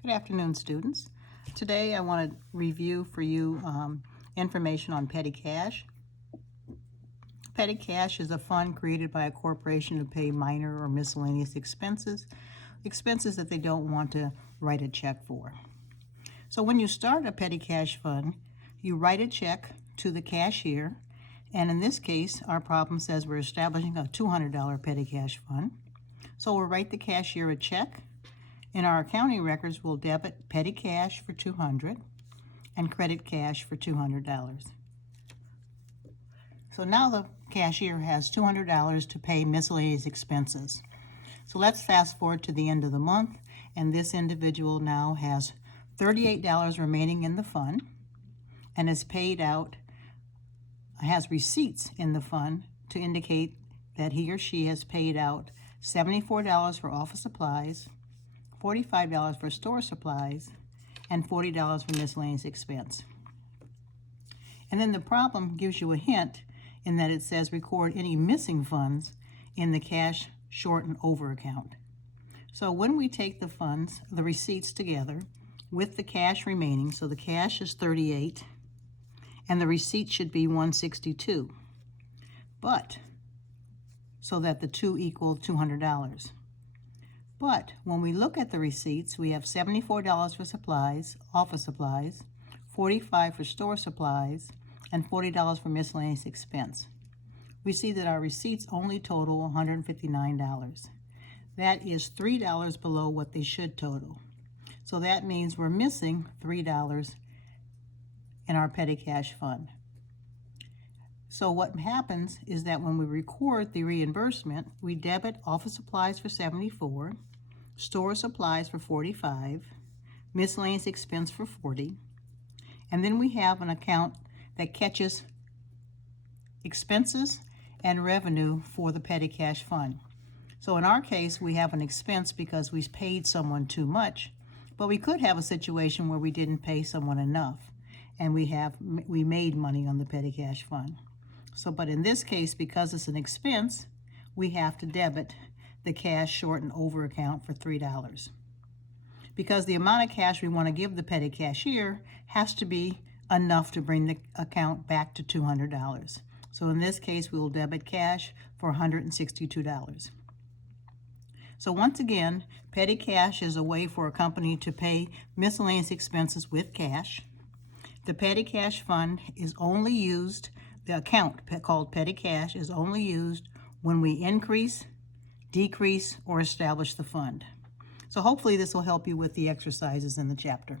Good afternoon, students. Today I want to review for you information on petty cash. Petty cash is a fund created by a corporation to pay minor or miscellaneous expenses that they don't want to write a check for. So when you start a petty cash fund, you write a check to the cashier, and in this case, our problem says we're establishing a $200 petty cash fund. So we'll write the cashier a check. In our accounting records, we'll debit petty cash for $200 and credit cash for $200. So now the cashier has $200 to pay miscellaneous expenses. So let's fast forward to the end of the month, and this individual now has $38 remaining in the fund and has receipts in the fund to indicate that he or she has paid out $74 for office supplies, $45 for store supplies, and $40 for miscellaneous expense. And then the problem gives you a hint in that it says record any missing funds in the cash short and over account. So when we take the funds, the receipts together with the cash remaining, so the cash is $38 and the receipt should be $162, but so that the two equal $200. But when we look at the receipts, we have $74 for supplies, office supplies, $45 for store supplies, and $40 for miscellaneous expense. We see that our receipts only total $159. That is $3 below what they should total. So that means we're missing $3 in our petty cash fund. So what happens is that when we record the reimbursement, we debit office supplies for $74, store supplies for $45, miscellaneous expense for $40, and then we have an account that catches expenses and revenue for the petty cash fund. So in our case, we have an expense because we paid someone too much, but we could have a situation where we didn't pay someone enough, and we made money on the petty cash fund. But in this case, because it's an expense, we have to debit the cash short and over account for $3. Because the amount of cash we want to give the petty cashier has to be enough to bring the account back to $200. So in this case, we will debit cash for $162. So once again, petty cash is a way for a company to pay miscellaneous expenses with cash. The petty cash fund is only used, the account called petty cash is only used when we increase, decrease, or establish the fund. So hopefully this will help you with the exercises in the chapter.